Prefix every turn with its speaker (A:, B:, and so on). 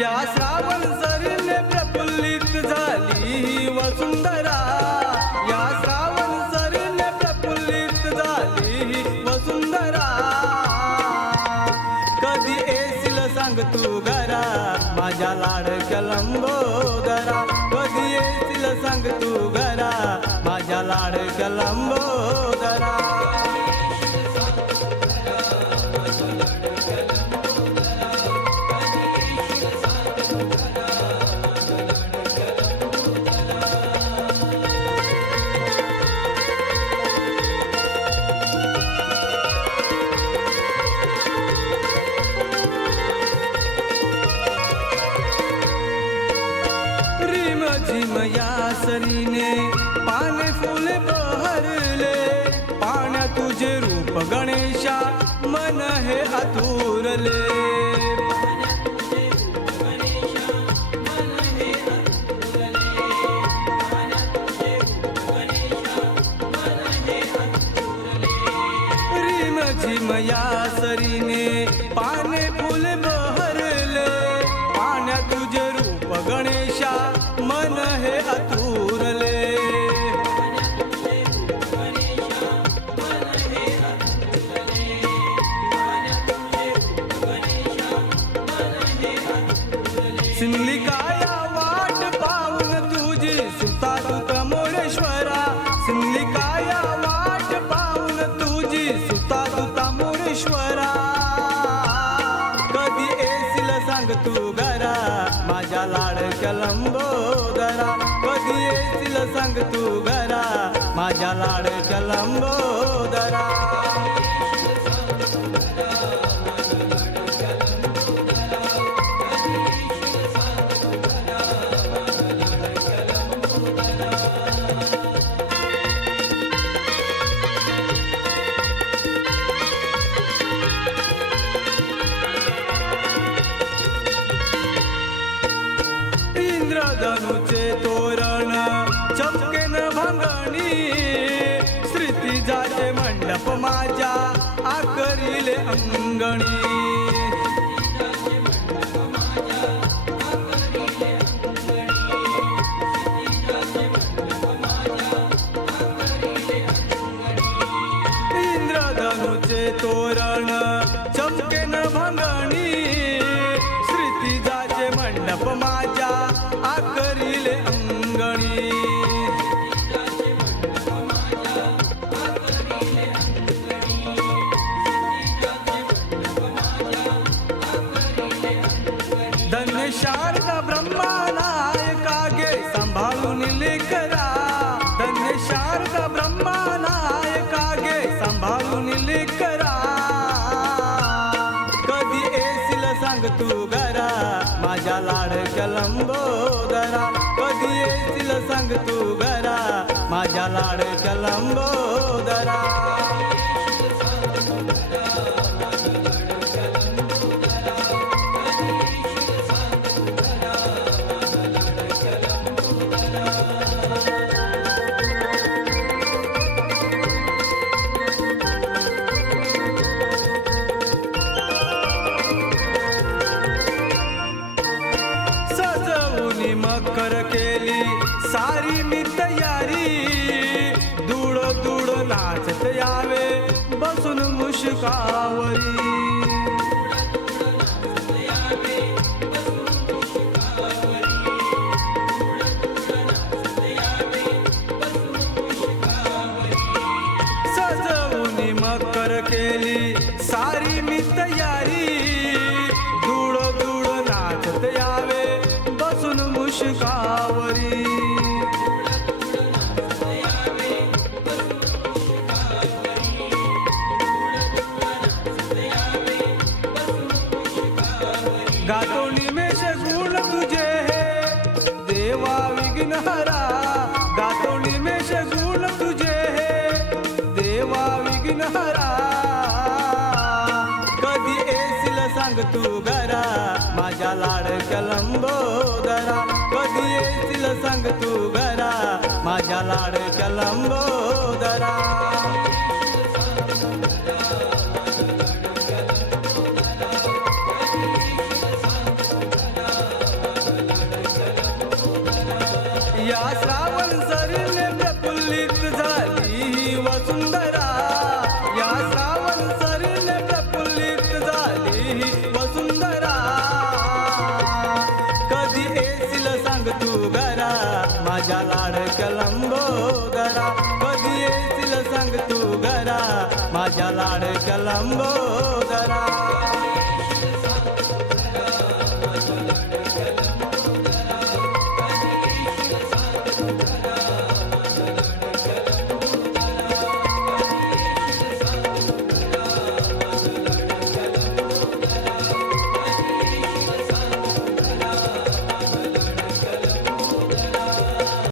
A: या श्रावण सरीने प्रफुल्लित झाली वसुंधरा या श्रावण सरीने प्रफुल्लित झाली वसुंधरा कधी येशील सांग तू घरा माझ्या लाडक्या लंबोदरा कधी येशील सांग तू घरा माझ्या लाडक्या लंबोदरा रिम झिम या सरीने पाने फुले बहरले. पाण्या तुझे रूप गणेशा मन हे अतुरले. रिम झिम या सरीने पाने फुले बहरले. पाण्या तुझे रूप गणेश सांग तू माझ्या लाडक्या लंबोदरा. कधी येतील सांग तू घरा माझ्या लाडक्या लंबोदरा. इंद्रधनुचे तोरण चमकेन भंगणी. स्त्रीजाचे मंडप माझ्या आकरिले अंगणी. शारदा ब्रह्मानायका गे सांभाळून लेकरा धन्य शारदा ब्रह्मानायका गे सांभाळून लेकरा कधी येशील सांग तू घरा माझ्या लाड कलंबोदरा कधी येशील सांग तू घरा माझ्या लाड कलंबो कर केली सारी मी तयारी. दुड दुड नाचत यावे बसून मुशकावरी. बसून गातो निमेष गुण तुझे हे. देवा विघ्नहरा गातो निमेष गुण तुझे हे. देवा विघ्नहरा. कधी येशील सांग तू घरा माझ्या लाड लंबोदरा कधी सांग तू घरा माझ्या लाडक्या लंबोदरा या श्रावण सरीने प्रफुल्लित झाली ही वसुंधरा या श्रावण सरीने प्रफुल्लित झाली ही वसुंधरा माझ्या लाड कलंबो गरा. कधी येतील सांग तू घरा माझ्या लाड कलंबो